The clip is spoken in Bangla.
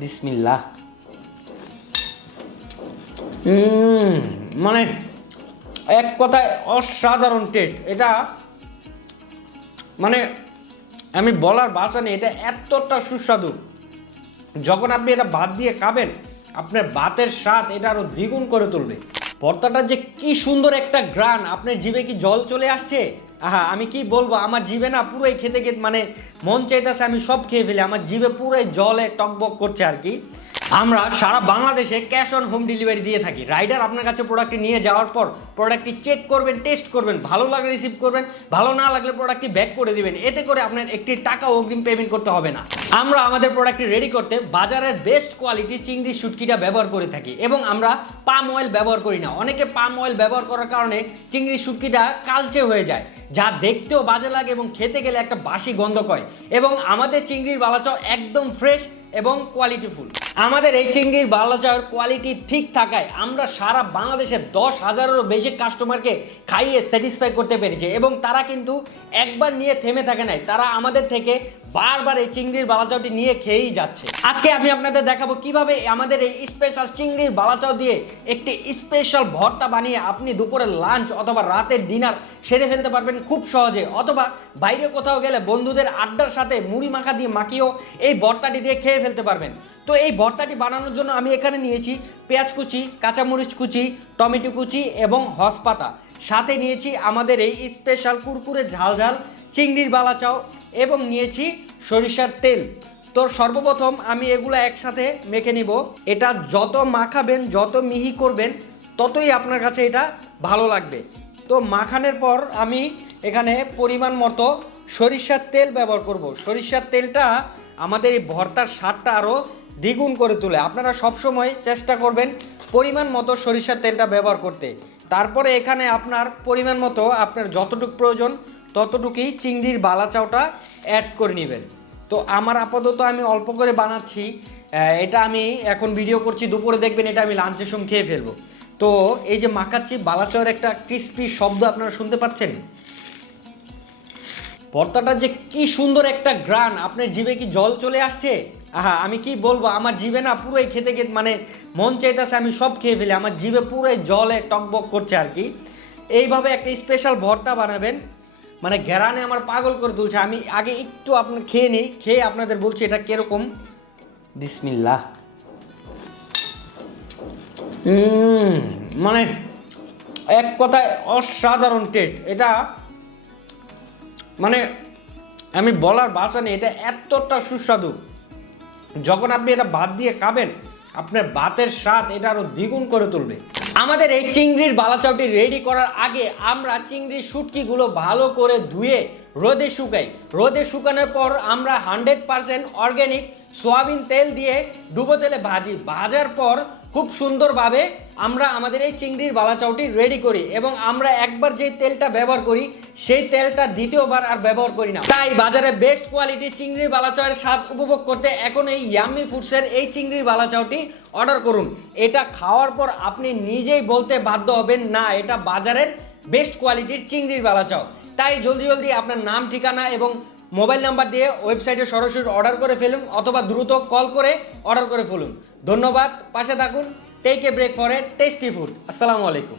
বিসমিল্লাহ। মানে এক কথায় অসাধারণ টেস্ট এটা। মানে আমি বলার ভাষা নেই, এটা এতটা সুস্বাদু। যখন আপনি এটা ভাত দিয়ে খাবেন, আপনার ভাতের স্বাদ এটা আরও দ্বিগুণ করে তুলবে। ভর্তাটা যে কি সুন্দর একটা ঘ্রাণ, আপনার জিভে কি জল চলে আসছে? আহা, আমি কি বলবো, আমার জিভে না পুরোই খেতে খেতে মানে মন চাইতেছে আমি সব খেয়ে ফেলি। আমার জিভে পুরোই জলে টকবক করছে আর কি। আমরা সারা বাংলাদেশে ক্যাশ অন হোম ডেলিভারি দিয়ে থাকি। রাইডার আপনার কাছে প্রোডাক্টটি নিয়ে যাওয়ার পর প্রোডাক্টটি চেক করবেন, টেস্ট করবেন, ভালো লাগলে রিসিভ করবেন, ভালো না লাগলে প্রোডাক্টটি ব্যাক করে দিবেন। এতে করে আপনার একটি টাকা অগ্রিম পেমেন্ট করতে হবে না। আমরা আমাদের প্রোডাক্টটি রেডি করতে বাজারের বেস্ট কোয়ালিটি চিংড়ি শুটকিটা ব্যবহার করে থাকি এবং আমরা পাম অয়েল ব্যবহার করি না। অনেকে পাম অয়েল ব্যবহার করার কারণে চিংড়ি শুটকিটা কালচে হয়ে যায়, যা দেখতেও বাজে লাগে এবং খেতে গেলে একটা বাসি গন্ধ কয়। এবং আমাদের চিংড়ির বালাচাও একদম ফ্রেশ এবং কোয়ালিটিফুল। আমাদের এই চিংড়ির বালাচাওয়ের কোয়ালিটি ঠিক থাকায় আমরা সারা বাংলাদেশে 10,000-এরও বেশি কাস্টমারকে খাইয়ে স্যাটিসফাই করতে পেরেছি এবং তারা কিন্তু একবার নিয়ে থেমে থাকে নাই, তারা আমাদের থেকে বারবার এই চিংড়ির বালাচাওটি নিয়ে খেয়েই যাচ্ছে। আজকে আমি আপনাদের দেখাবো কিভাবে আমাদের এই স্পেশাল চিংড়ির বালাচাও দিয়ে একটি স্পেশাল ভর্তা বানিয়ে আপনি দুপুরের লাঞ্চ অথবা রাতের ডিনার সেরে ফেলতে পারবেন খুব সহজে, অথবা বাইরে কোথাও গেলে বন্ধুদের আড্ডার সাথে মুড়ি মাখা দিয়ে মাখিয়েও এই ভর্তাটি দিয়ে খেয়ে ফেলতে পারবেন। তো এই ভর্তাটি বানানোর জন্য আমি এখানে নিয়েছি পেঁয়াজ কুচি, কাঁচামরিচ কুচি, টমেটো কুচি এবং হসপাতা। সাথে নিয়েছি আমাদের এই স্পেশাল কুরকুরে ঝাল ঝাল চিংড়ির বালাচাও এবং নিয়েছি সরিষার তেল। তো সর্বপ্রথম আমি এগুলো একসাথে মেখে নিব। এটা যত মাখাবেন, যত মিহি করবেন, ততই আপনার কাছে এটা ভালো লাগবে। তো মাখানোর পর আমি এখানে পরিমাণ মতো সরিষার তেল ব্যবহার করব। সরিষার তেলটা আমাদের এই ভর্তার স্বাদটা আরও দ্বিগুণ করে তোলে। আপনারা সবসময় চেষ্টা করবেন পরিমাণ মতো সরিষার তেলটা ব্যবহার করতে। তারপরে এখানে আপনার পরিমাণ মতো আপনার যতটুকু প্রয়োজন ততটুকুই চিংড়ির বালাচাওটা অ্যাড করে নেবেন। তো আমার আপাতত আমি অল্প করে বানাচ্ছি, এটা আমি এখন ভিডিও করছি, দুপুরে দেখবেন এটা আমি লাঞ্চের সময় খেয়ে ফেলবো। তো এই যে মাখাচ্ছি, বালাচাওয়ের একটা ক্রিস্পি শব্দ আপনারা শুনতে পাচ্ছেন। ভর্তাটা যে কি সুন্দর একটা ঘ্রাণ, আপনার জিভে কি জল চলে আসছে? আহা, আমি কি বলবো, আমার জিভে না পুরোই খেতে খেতে মানে মন চাইতেছে আমি সব খেয়ে ফেলি। আমার জিভে পুরোই জলে টকবক করছে আর কি। এইভাবে একটা স্পেশাল ভর্তা বানাবেন, মানে ঘেরানে আমার পাগল করে তুলছে। আমি আগে একটু আপনার খেয়ে নিই, খেয়ে আপনাদের বলছি এটা কিরকম। বিসমিল্লাহ। মানে এক কথায় অসাধারণ টেস্ট এটা। মানে আমি বলার ভাষা নেই, এটা এতটা সুস্বাদু। যখন আপনি এটা ভাত দিয়ে খাবেন, আপনার ভাতের স্বাদ এটা আরও দ্বিগুণ করে তুলবে। আমাদের এই চিংড়ির বালাচাওটি রেডি করার আগে আমরা চিংড়ির শুটকিগুলো ভালো করে ধুয়ে রোদে শুকাই। রোদে শুকানোর পর আমরা 100% অর্গ্যানিক সয়াবিন তেল দিয়ে ডুবো তেলে ভাজি। ভাজার পর খুব সুন্দরভাবে আমরা আমাদের এই চিংড়ির বালাচাওটি রেডি করি এবং আমরা একবার যে তেলটা ব্যবহার করি সেই তেলটা দ্বিতীয়বার আর ব্যবহার করি না। তাই বাজারে বেস্ট কোয়ালিটি চিংড়ির বালাচাওয়ের স্বাদ উপভোগ করতে এখন এই ইয়াম্মি ফুডসের এই চিংড়ির বালাচাওটি অর্ডার করুন। এটা খাওয়ার পর আপনি নিজেই বলতে বাধ্য হবেন, না এটা বাজারের বেস্ট কোয়ালিটির চিংড়ির বালাচাও। তাই জলদি জলদি আপনার নাম, ঠিকানা এবং মোবাইল নাম্বার দিয়ে ওয়েবসাইটে সরাসরি অর্ডার করে ফেলুন অথবা দ্রুত কল করে অর্ডার করে ফেলুন। ধন্যবাদ, পাশে থাকুন। Take a break for a tasty food. আসসালামু আলাইকুম।